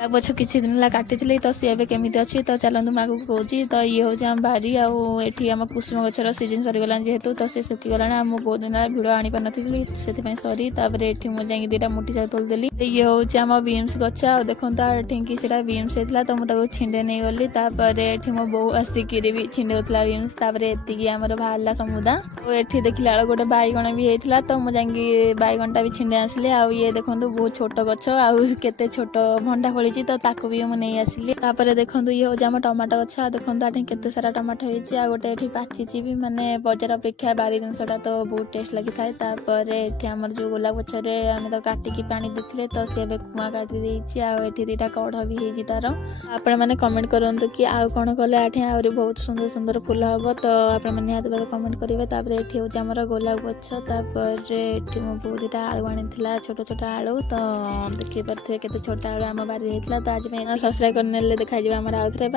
गछ किछि दिन काटी तो सी एवं केमी अच्छी तो चलतु माँ को कौची तो ये हूँ आम बारी आठी आम कुसुम गचर सीजन सरीगला जेहेतु तो सी सुखीगला आम बहुत दिन भिड आनी पार नी से सरी तापर ये मुझे जाकि दुटा मुठी शाग तोलदेली ये हूँ आम बीम्स गच आ देखो ठिंकी से बीम्स होता तो मुझे छिंडे नहीं गली ये मो बो आसिक भी छिंडे बीम्स एति आमर बाहर समुदा तो ये देखला बेल गोटे बैगण भी होता तो मुझे जाकि बैगणटा भी छिंडे आसिली ये देखो बहुत छोट गच आते छोट भंडा खोली तो ताकू भी मुझे आसिली देखो ये हूँ आम टमाटो गछ देखो केते सारा टमाटो होती आ गोटे ये पाचिची भी माने बजार अपेक्षा बारी जिनसा तो बहुत टेस्ट लगी थाए ये आमर जो गोलाप गचरे आम तो काटिकी पानी देते तो सी कुआ काटी देती आठी दुटा कढ़ भी होती तार आपण मैंने कमेंट करूँ कि आउ कौन कले आठे आहरी बहुत सुंदर सुंदर फूल हम तो आप निहत भाव कमेंट करेंगे ये हूँ आमर गोलाप गछ ये बहुत दुटा आलू आनी छोट छोट आलू तो देखी पारे केते छोट आलू आम बारी होता तो आज सब्सक्राइब करने देखा आम आउ थे।